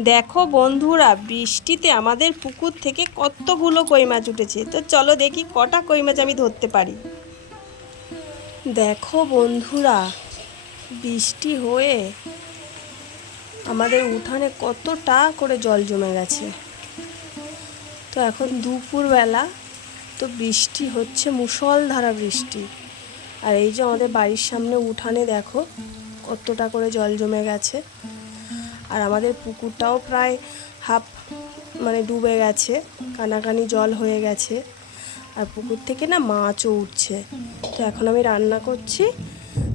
দেখো বন্ধুরা, বৃষ্টিতে আমাদের পুকুর থেকে কতগুলো কই মাছ উঠেছে। তো চলো দেখি কটা কই মাছ আমি ধরতে পারি। দেখো বন্ধুরা, বৃষ্টি হয়ে আমাদের উঠানে কতটা করে জল জমে গেছে। তো এখন দুপুরবেলা, তো বৃষ্টি হচ্ছে মুষলধারা বৃষ্টি। আর এই যে আমাদের বাড়ির সামনে উঠানে দেখো কতটা করে জল জমে গেছে। আর আমাদের পুকুরটাও প্রায় হাফ মানে ডুবে গেছে, কানাকানি জল হয়ে গেছে। আর পুকুর থেকে না মাছও উঠছে। তো এখন আমি রান্না করছি।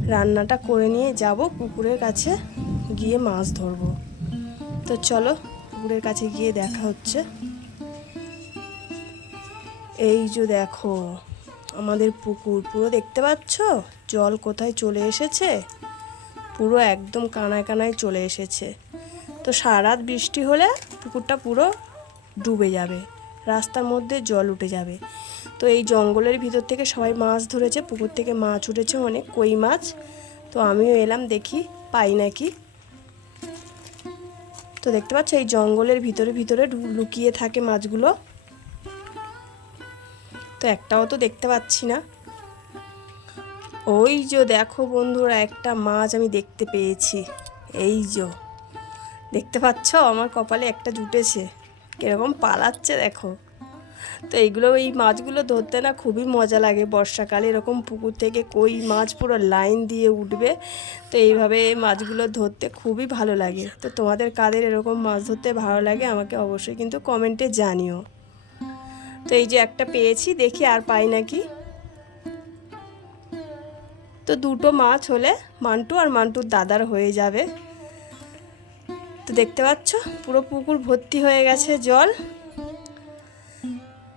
রান্নাটা করে নিয়ে যাব পুকুরের কাছে গিয়ে মাছ ধরবো। তো চলো পুকুরের কাছে গিয়ে দেখা হচ্ছে। এই যে দেখো, আমাদের পুকুর। পুরো দেখতে পাচ্ছ? জল কোথায় চলে এসেছে? পুরো একদম কানায় কানায় চলে এসেছে। তো সারা রাত বৃষ্টি হলে পুকুরটা পুরো ডুবে যাবে। রাস্তার মধ্যে জল উঠে যাবে। তো এই জঙ্গলের ভিতর থেকে সবাই মাছ ধরেছে, পুকুর থেকে মাছ উঠেছে, অনেক কই মাছ। তো আমিও এলাম দেখি, পাই নাকি। তো দেখতে পাচ্ছ, এই জঙ্গলের ভিতরে ভিতরে লুকিয়ে থাকে মাছগুলো। তো একটাও তো দেখতে পাচ্ছি না। ওই যে দেখো বন্ধুরা, একটা মাছ আমি দেখতে পেয়েছি। এই যে। দেখতে পাচ্ছ? আমার কপালে একটা জুটেছে। কীরকম পালাচ্ছে দেখো। তো এইগুলো, এই মাছগুলো ধরতে না খুবই মজা লাগে বর্ষাকালে। এরকম পুকুর থেকে কই মাছ পুরো লাইন দিয়ে উঠবে। তো এইভাবে মাছগুলো ধরতে খুবই ভালো লাগে। তো তোমাদের কাদের এরকম মাছ ধরতে ভালো লাগে আমাকে অবশ্যই কিন্তু কমেন্টে জানিও। তো এই যে একটা পেয়েছি, দেখি আর পাই নাকি। তো দুটো মাছ হলে মান্টু আর মান্টুর দাদার হয়ে যাবে। তো দেখতে পাচ্ছ, পুরো পুকুর ভর্তি হয়ে গেছে জল।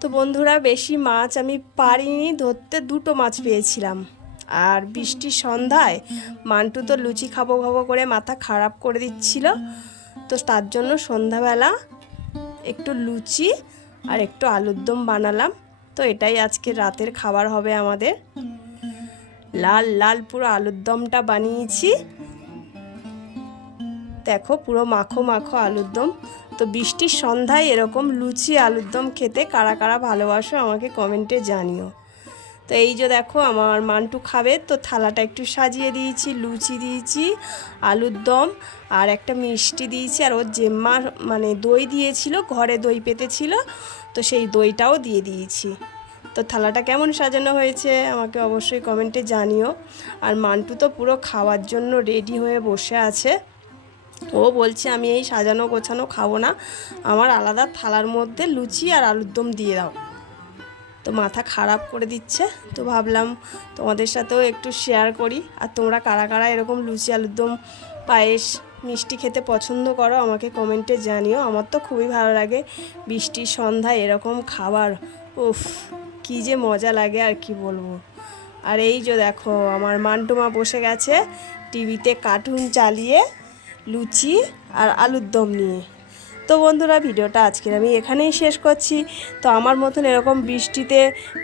তো বন্ধুরা, বেশি মাছ আমি পারিনি, ধরতে দুটো মাছ পেয়েছিলাম। আর বৃষ্টির সন্ধ্যায় মান্টু তো লুচি খাব খাব করে মাথা খারাপ করে দিচ্ছিল। তো তার জন্য সন্ধ্যাবেলা একটু লুচি আর একটু আলুর দম বানালাম। তো এটাই আজকে রাতের খাবার হবে আমাদের। লাল লাল পুরো আলুর দমটা বানিয়েছি। দেখো, পুরো মাখো মাখো আলুর দম তো বৃষ্টির সন্ধ্যায় এরকম লুচি আলুর দম খেতে কারা কারা ভালোবাসো আমাকে কমেন্টে জানিও। তো এই যে দেখো, আমার মান্টু খাবে, তো থালাটা একটু সাজিয়ে দিয়েছি, লুচি দিয়েছি আলুর দম আর একটা মিষ্টি দিয়েছি। আর ওর জেম্মা মানে দই দিয়েছিল, ঘরে দই পেতেছিল তো সেই দইটাও দিয়ে দিয়েছি। তো থালাটা কেমন সাজানো হয়েছে আমাকে অবশ্যই কমেন্টে জানিও। আর মান্টু তো পুরো খাওয়ার জন্য রেডি হয়ে বসে আছে। ও বলছে, আমি এই সাজানো গোছানো খাব না। আমার আলাদা থালার মধ্যে লুচি আর আলুর দম দিয়ে দাও। তো মাথা খারাপ করে দিচ্ছে। তো ভাবলাম তোমাদের সাথেও একটু শেয়ার করি। আর তোমরা কারা কারা এরকম লুচি, আলুর দম, পায়েস, মিষ্টি খেতে পছন্দ করো, আমাকে কমেন্টে জানিও। আমার তো খুবই ভালো লাগে বৃষ্টির সন্ধ্যায় এরকম খাবার। উফ, কী যে মজা লাগে আর কি বলব। আর এই যে দেখো, আমার মান্টুমা বসে গেছে টিভিতে কার্টুন চালিয়ে। লুচি আর আলুর দম নিয়ে। তো বন্ধুরা, ভিডিওটা আজকের আমি এখানেই শেষ করছি। তো আমার মতন এরকম বৃষ্টিতে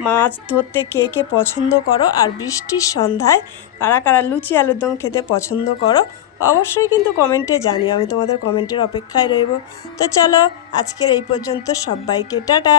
মাছ ধরতে কে কে পছন্দ করো আর বৃষ্টির সন্ধ্যায় কারা কারা লুচি, আলুর দম খেতে পছন্দ করো, অবশ্যই কিন্তু কমেন্টে জানিও। আমি তোমাদের কমেন্টের অপেক্ষায় রইব। তো চলো, আজকের এই পর্যন্ত সবাইকে টাটা।